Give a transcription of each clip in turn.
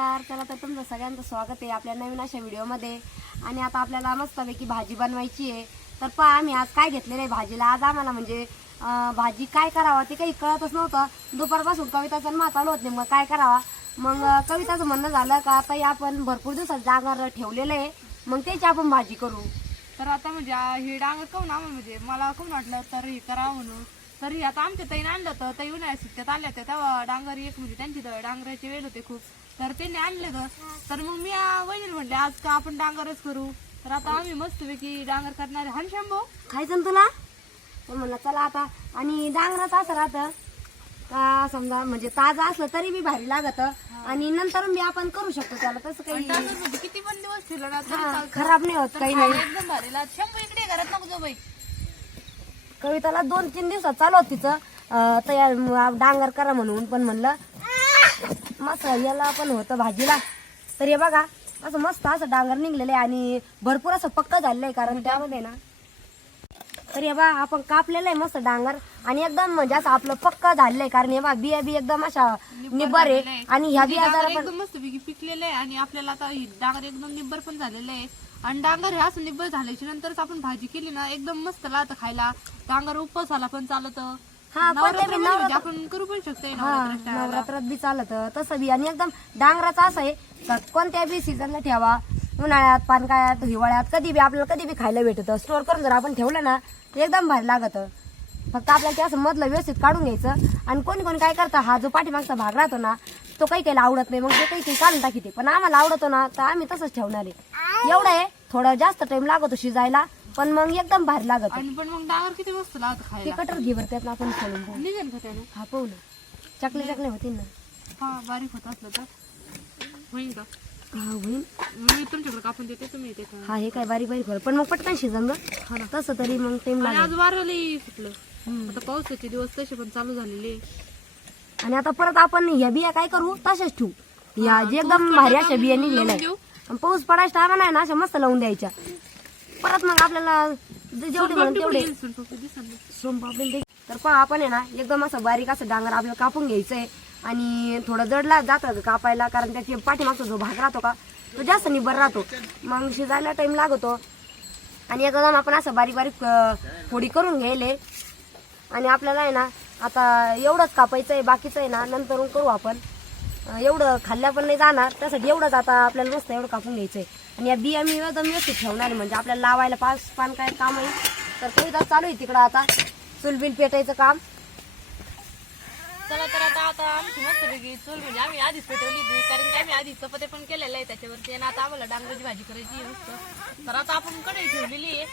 नमस्कार. चला तर तुमचं सगळ्यांचं स्वागत आहे आपल्या नवीन अशा व्हिडिओमध्ये. आणि आता आपल्याला मस्तपैकी भाजी बनवायची आहे. तर पहा आम्ही आज काय घेतलेलं आहे भाजीला. आज आम्हाला म्हणजे भाजी काय करावं ते काही कळतच नव्हतं. दुपारपासून कविताचं आणि चालू होत नाही मग काय करावा. मग कविताचं म्हणणं झालं का आता आपण भरपूर दिवसात डांगर ठेवलेलं आहे. मग त्याची आपण भाजी करू. तर आता म्हणजे हे डांगर काऊन आम्हाला म्हणजे मला काऊन वाटलं तर हे करावं म्हणून. तरी आता आमच्या तईन आणलं तर ताई उन्हाळ्यात सुट्ट्यात आल्या होत्या तेव्हा डांगर एक म्हणजे त्यांची तर डांगराचे वेळ होते खूप. तर त्यांनी आणले तर तर मग मी वहिनीला म्हणले आज का आपण डांगरच करू? तर आता आम्ही मस्तपैकी डांगर करणार आहे. हा ना शंभू? खायचं ना तुला? तर म्हणलं चला आता. आणि डांगराचं असं राहतं का समजा म्हणजे ताजं असलं तरी बी भारी लागत. आणि नंतर मी आपण करू शकतो त्याला. तसं काही म्हणजे किती पण दिवस ठेवलं ना तरी हा, चालतं. खराब नाही होत काही नाही. एकदम भारी लाग शंभू इकडे घरात नको जाऊ बाई. कविताला दोन तीन दिवसात चालू होत तिचं अं, तयार म- डांगर करा म्हणून पण म्हणलं मस्त याला पण होतं भाजीला. तर हे बघा असं मस्त असं डांगर निघलेलं आहे आणि भरपूर असं पक्क झालेलं आहे कारण त्यामध्ये ना. तर हे बा आपण कापलेलं आहे मस्त डांगर आणि एकदम म्हणजे असं आपलं पक्क झालेलं आहे कारण हे बा बिया बी एकदम अशा निबर आहे आणि ह्या बिया डांगर जरा पण एकदम मस्तपैकी पिकलेले आहे आणि आपल्याला आता ही डांगर एकदम निब्बर पण झालेलं आहे आणि डांगर हे असं निब्बर झाल्याच्या नंतरच आपण भाजी केली ना एकदम मस्त लागतं खायला. डांगर उपवासाला पण चालत. हा, कोणत्या बी म्हणजे आपण करू पण हा नवरात्रात बी चालत तसं बी. आणि एकदम डांगराचं असं आहे का कोणत्या बी सीझनला ठेवा. उन्हाळ्यात पानकाळ्यात हिवाळ्यात कधी बी आपल्याला कधी बी खायला भेटतं. स्टोअर करून जर आपण ठेवलं ना ते एकदम भारी लागत. फक्त आपल्याला ते असं मधलं व्यवस्थित काढून घ्यायचं. आणि कोणी कोणी काय करतं हा जो पाठीमागचा भाग राहतो ना तो काही काही आवडत नाही. मग ते काही काही काढून टाकीते पण आम्हाला आवडतो ना तर आम्ही तसंच ठेवणार आहे. एवढं आहे थोडं जास्त टाइम लागतो शिजायला. पण मग एकदम भारी लागत आणि पण मग डांगर किती मस्त लागतं ते खायला कटर घे बरं त्यातनं आपण खोलून पाहू. निघेल का त्यानं? हा पाहू चकले चकले होतील ना. हा बारीक होत असलं तर. होईन का? हा होईल. मी तुमच्याकडे कापून देते तुम्ही येते का? हा हे काय बारीक बारीक होईल. पण मग पटकन शिजन ग. तसं तरी मग टाइम आणि लागेल. आज वारली सुटलं. आता पावसाचे दिवस तसे पण चालू झालेले. आणि आता परत आपण ह्या बिया काय करू? तशाच ठेवू. या जे एकदम भारी अशा बिया निघलेल्या देऊ. आहेत आणि पाऊस पडायचा टायमा नाही ना अशा मस्त लावून द्यायच्या. परत मग आपल्याला जेवढे म्हणून तेवढे दे. तर पहा आपण आहे ना एकदम असं बारीक असं डांगर आपल्याला कापून घ्यायचंय. आणि थोडं जडला जातं कापायला कारण त्याची पाठीमागचा जो भाग राहतो का तो जास्त निबर राहतो. मग शिजायला टाइम लागतो. आणि एकदम आपण असं बारीक बारीक अं, फोडी करून घ्यायले. आणि आपल्याला आहे ना आता एवढंच कापायचं आहे बाकीचं आहे ना नंतरून करू आपण. एवढं खाल्ल्या पण नाही जाणार. त्यासाठी एवढंच आता आपल्याला मस्त एवढं कापून घ्यायचं आणि या बिया मी एकदम व्यवस्थित ठेवणार म्हणजे आपल्याला लावायला पाच पान काय काम आहे. तर कविता चालू आहे तिकडं आता. चुलबिल पेटायचं काम. चला तर आता आता आमची मस्त वेगळी चूल म्हणजे आम्ही आधीच पेटवली होती. कारण की आम्ही आधी चपात्या पण केलेलं आहे त्याच्यावरती. आणि आता आम्हाला डांगराची भाजी करायची आहे मस्त. तर आता आपण कढई ठेवलेली आहे.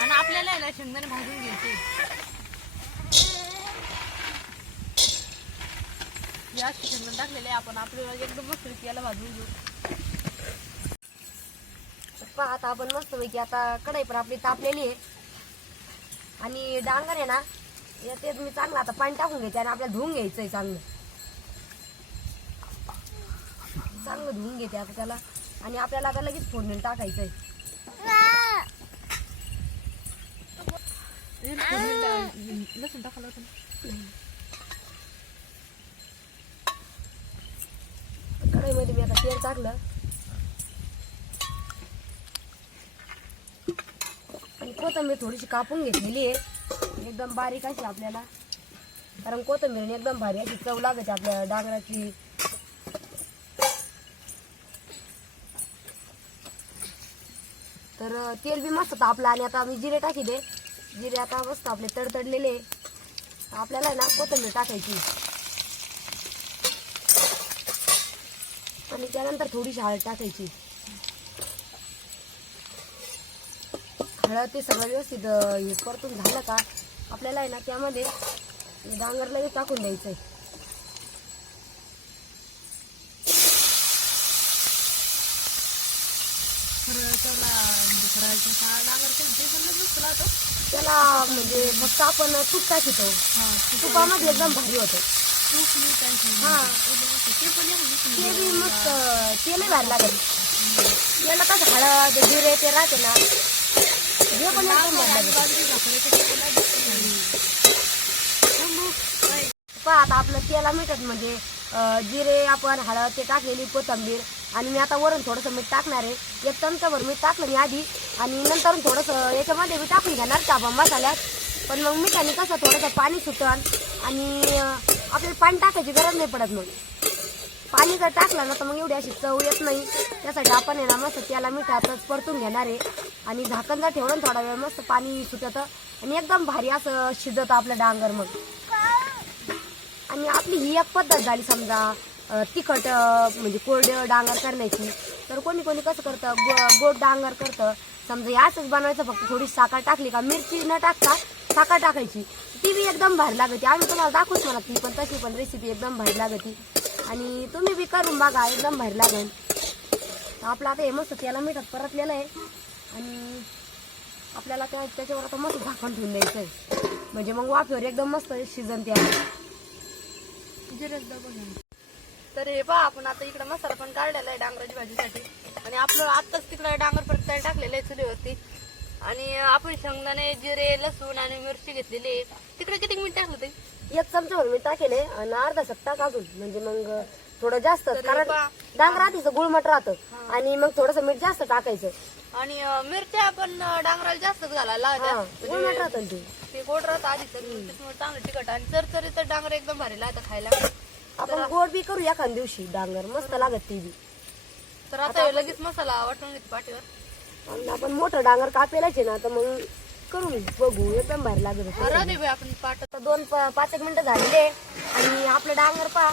आणि आपल्याला आहे ना शेंगदाणे भाजून घ्यायचे जास्त शेंगदाणे टाकलेले आहे. आपण आपल्याला एकदम मस्त याला भाजून घेऊ. पहा आता आपण मस्त पैकी आता कढई पण आपली तापलेली आहे. आणि डांगर आहे ना ते तुम्ही चांगलं आता पाणी टाकून घ्यायचं आणि आपल्याला धुवून घ्यायचंय चांगलं. चांगलं धुवून घेते आता त्याला. आणि आपल्याला आता लगेच फोडणी टाकायचंय. लसूण टाकायला होतं मध्ये मी आता तेल टाकलं. आणि कोथिंबीर थोडीशी कापून घेतलेली आहे. एकदम बारीक अशी आपल्याला. कारण कोथंबीर एकदम भारी अशी चव लागते आपल्या डांगराची. तर तेल बी मस्त तापलं आणि आता मी जिरे टाकी दे जिरे आता मस्त आपले तडतडलेले. आपल्याला ना कोथिंबीर टाकायची. आणि त्यानंतर थोडीशी हळद टाकायची. हळद ते सगळं व्यवस्थित हे परतून झालं का आपल्याला आहे ना त्यामध्ये डांगर लगेच टाकून त्याला म्हणजे राहतो त्याला म्हणजे फक्त आपण तूप टाकतो तुपामध्ये. एकदम भारी होतं. हा. ते बी ते नाही भारी लागेल याला कसं हळद जिरे ते राहते ना. जे पण पहा आता आपलं तेला मिठत म्हणजे जिरे आपण हळद ते टाकलेली कोथंबीर आणि मी आता वरून थोडंसं मीठ टाकणार आहे. एक चमचाभर मीठ टाकलं मी आधी आणि नंतर थोडंसं याच्यामध्ये मी टाकून घेणार चाबा मसाल्यात. पण मग मिठाने कसं थोडंसं पाणी सुटन आणि आपल्याला पाणी टाकायची गरज नाही पडत मग. पाणी जर टाकलं ना तर मग एवढी अशी चव येत नाही. त्यासाठी आपण आहे ना मस्त त्याला मिठातच परतून घेणार आहे. आणि झाकण जर ठेवलं ना थोडा वेळ मस्त पाणी सुटत. आणि एकदम भारी असं शिजत आपलं डांगर मग. आणि आपली ही एक पद्धत झाली समजा तिखट म्हणजे कोरडं डांगर करण्याची. तर कोणी कोणी कसं करतं गो- गोड डांगर करतं. समजा याचंच असंच बनवायचं फक्त थोडी साखर टाकली का मिरची न टाकता साखर टाकायची. ती बी एकदम भारी लागते. आम्ही तुम्हाला दाखवूच मला ती पण तशी पण रेसिपी एकदम भारी लागते. आणि तुम्ही बी करून बघा एकदम भारी लागेल. आपलं आता हे मस्त त्याला मिठात परतलेलं आहे. आणि आपल्याला त्या त्याच्यावर आता मस्त झाकण ठेवून द्यायचं आहे म्हणजे मग वाफेवर एकदम मस्त शिजन त्या तर हे पहा आपण आता इकडं मसाला पण काढलेला आहे डांगराची भाजीसाठी. आणि आपलं आत्ताच तिकडं डांगर परत टाकलेलं आहे चुलीवरती. आणि आपण शेंगदाणे जिरे लसूण आणि मिरची घेतलेली आहे. तिकडे किती मीठ टाकलं ते एक चमचा मी टाकेले आणि अर्धा सप्ताह टाकून म्हणजे मग थोडं जास्त कारण डांगर आधीचं गुळमट राहतं. आणि मग थोडंसं मीठ जास्त टाकायचं. आणि अं, मिरच्या आपण अं, डांगराला जास्तच घालायला हा लावायच्या. गुळमट म्हणजे राहतं ना ते. ते गोड राहतं आधी तर त्याच्यामुळे चांगलं तिखट आणि चरचरी तर डांगर एकदम भारी लागतं खायला. आपण गोड बी करू एखाद दिवशी डांगर. मस्त लागत ती बी. तर आता हे लगेच मसाला वाटून घेते पाठीवर आणि आपण मोठं डांगर कापेलाच आहे ना तर मग करू बघू एकदम भारी लागत होतं. दे आपण पाठ आता दोन प- पाच एक मिनिटं झालेले. आणि आपलं डांगर पा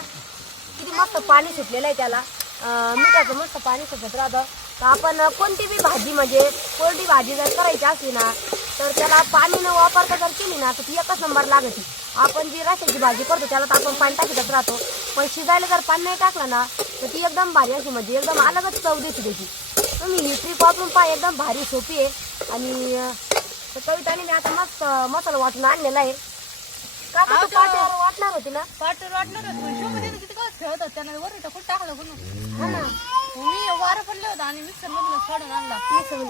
किती मस्त पाणी सुटलेलं आहे त्याला. अं, मिठाचं मस्त पाणी सुटत राहतं. तर आपण कोणती बी भाजी म्हणजे कोणती भाजी जर करायची असली ना तर त्याला पाणी न वापरता जर केली ना तर ती एकच नंबर लागते आपण जी रस्याची भाजी करतो त्याला तर आपण पाणी टाकतच राहतो. पण शिजायला जर पाणी नाही टाकलं ना तर ती एकदम भारी अशी म्हणजे एकदम अलगच चव देते त्याची. तुम्ही ही ट्रिप वापरून पहा एकदम भारी सोपी आहे. आणि कविताने मी आता मस्त मसाला वाटून आणलेला आहे. का तू पाट्यावर वाटणार होती ना? वाटणार किती खेळत होत त्यानं वर टाकलं कोण हा ना. मी वारं पडले होतं आणि मिक्सर मधूनच काढून आणला.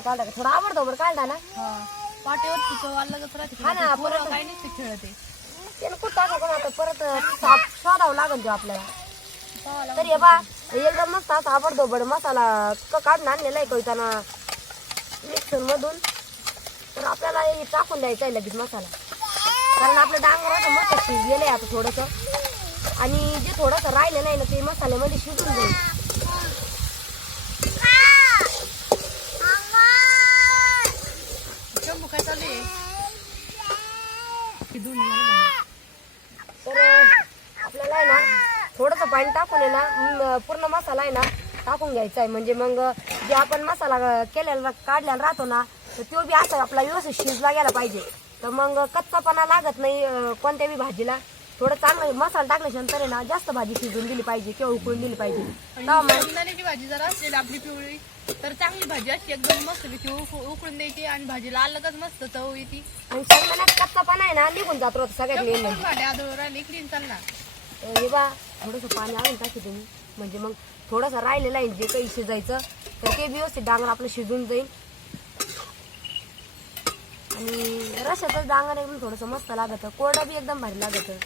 काढला का? थोडा आवडतो बरं काढला ना. पाठीवर तिचं हा ना, पोरं परत- काही नसते खेळते त्यानं कुठं टाका पण आता परत शोधावं लागेल तो आपल्याला. तरी हे बा एकदम मस्त असा आवडतो मसाला क- काढून आणलेला आहे कविताना. मिक्सर मधून तर आपल्याला हे टाकून द्यायचा आहे लगेच मसाला. कारण आपलं डांगर असं मस्त शिजलेलं आहे आता थोडंसं. आणि जे थोडंसं राहिलेलं आहे ना ते मसाल्यामध्ये शिजून जाईल शंभू काय चालू आहे तर आपल्याला आहे ना थोडंसं पाणी टाकून आहे ना पूर्ण मसाला आहे ना टाकून घ्यायचा आहे. म्हणजे मग जे आपण मसाला केलेला काढलेला राहतो ना तर तो बी असा आपला व्यवस्थित शिजला गेला पाहिजे. तर मग कच्चापणा लागत नाही कोणत्या बी भाजीला. थोडं चांगलं मसाला टाकल्याच्या नंतर आहे ना जास्त भाजी शिजून दिली पाहिजे किंवा उकळून दिली पाहिजे. भाजी जर असली आपली पिवळी तर चांगली भाजी अशी एकदम मस्त उकळून द्यायची आणि भाजीला अलगच मस्त चव येते. आणि शेंगदाण्यात कच्चापणा आहे ना निघून जातो सगळ्यात मेन म्हणजे. भाजी आदळ राहिली इकडे चालणार. हे बा थोडंसं पाणी आणून टाकी तुम्ही. म्हणजे मग थोडंसं राहिलेलं आहे जे काही शिजायचं तर ते व्यवस्थित डांगर आपलं शिजून जाईल. आणि रशातच डांगर एकदम थोडंसं मस्त लागतं. कोरडं बी एकदम भारी लागतं.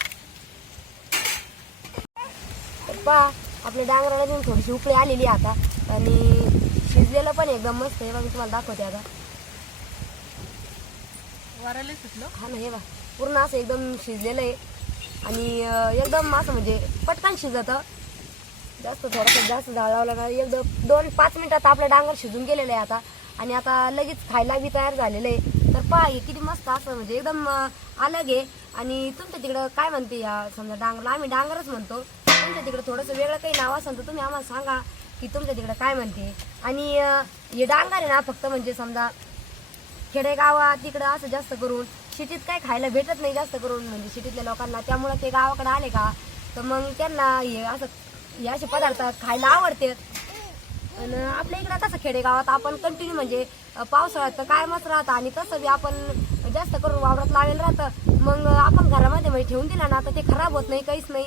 तर पहा आपल्या डांगराला पण थोडीशी उकळी आलेली आहे आता. आणि शिजलेलं पण एकदम मस्त आहे. बघा मी तुम्हाला दाखवते आता. वरायला सुटलं? हा ना हे बा पूर्ण असं एकदम शिजलेलं आहे. आणि एकदम असं म्हणजे पटकन शिजतं. जास्त थोडंसं जास्त डाळ लावला ना एकदम दोन पाच मिनिटात आपलं डांगर शिजून गेलेलं आहे आता. आणि आता लगेच खायला बी तयार झालेलं आहे. तर पहा हे किती मस्त असं म्हणजे एकदम अलग आहे. आणि तुमच्या तिकडं काय म्हणते या समजा डांगरला आम्ही डांगरच म्हणतो. तुमच्या तिकडं थोडंसं वेगळं काही नाव असेल तर तुम्ही आम्हाला सांगा की तुमच्या तिकडं काय म्हणते. आणि हे डांगर आहे ना फक्त म्हणजे समजा खेडेगावात तिकडं असं जास्त करून सिटीत काय खायला भेटत नाही जास्त करून म्हणजे सिटीतल्या लोकांना. त्यामुळे ते गावाकडे आले का तर मग त्यांना हे असं हे असे पदार्थ खायला आवडते. आणि आपल्या इकडं कसं खेडेगावात आपण कंटिन्यू म्हणजे पावसाळ्यात तर कायमच राहतं आणि तसं बी आपण जास्त करून वावरात लावेल राहतं. मग आपण घरामध्ये म्हणजे ठेवून दिला ना तर ते खराब होत नाही काहीच नाही.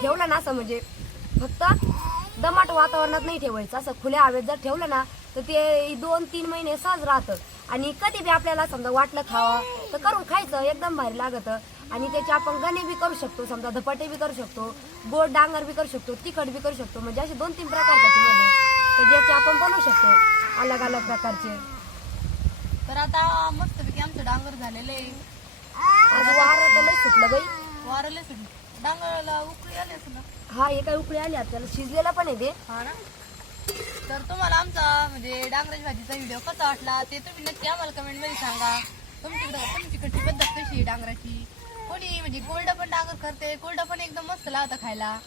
ठेवलं ना असं म्हणजे फक्त दमाट वातावरणात नाही ठेवायचं. असं खुल्या हवेत जर ठेवलं ना तर ते दोन तीन महिने सहज राहतं. आणि कधी बी आपल्याला समजा वाटलं खावा तर करून खायचं एकदम भारी लागतं. आणि त्याचे आपण गणे बी करू शकतो समजा धपाटे बी करू शकतो गोड डांगर बी करू शकतो तिखट बी करू शकतो म्हणजे असे दोन तीन प्रकार त्याच्यामध्ये. ज्याचे आपण बनवू शकतो अलग अलग प्रकारचे. तर आता मस्तपैकी आमचं डांगर झालेलं आहे. आज वारं तर सुटलं बाई. वारले सुद्धा डांगराला उकळी आली असं ना? हा हे काय उकळी आली त्याला शिजलेला पण आहे ते. हा ना? तर तुम्हाला आमचा म्हणजे डांगराची भाजीचा व्हिडिओ कसा वाटला ते तुम्ही नक्की आम्हाला कमेंटमध्ये सांगा. तुमच्याकडे तुमच्याकडची पद्धत कशी आहे डांगराची? कोणी म्हणजे कोल्ड पण डांगर करते कोल्ड पण एकदम मस्त लागतं खायला.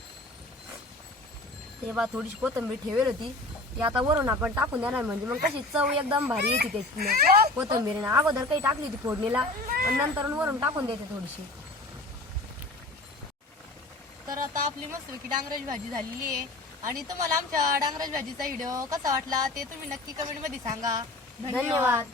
तेव्हा थोडीशी कोथंबीर ठेवेल होती. ती आता वरून आपण टाकून देणार म्हणजे मग कशी चव एकदम भारी येते त्याची. कोथंबीर अगोदर काही टाकली होती फोडणीला पण नंतर वरून टाकून द्यायची थोडीशी. तर आता आपली मस्तपैकी डांगराची भाजी झालेली आहे. आणि तुम्हाला आमच्या डांगराची भाजीचा व्हिडिओ कसा वाटला ते तुम्ही नक्की कमेंटमध्ये सांगा. धन्यवाद.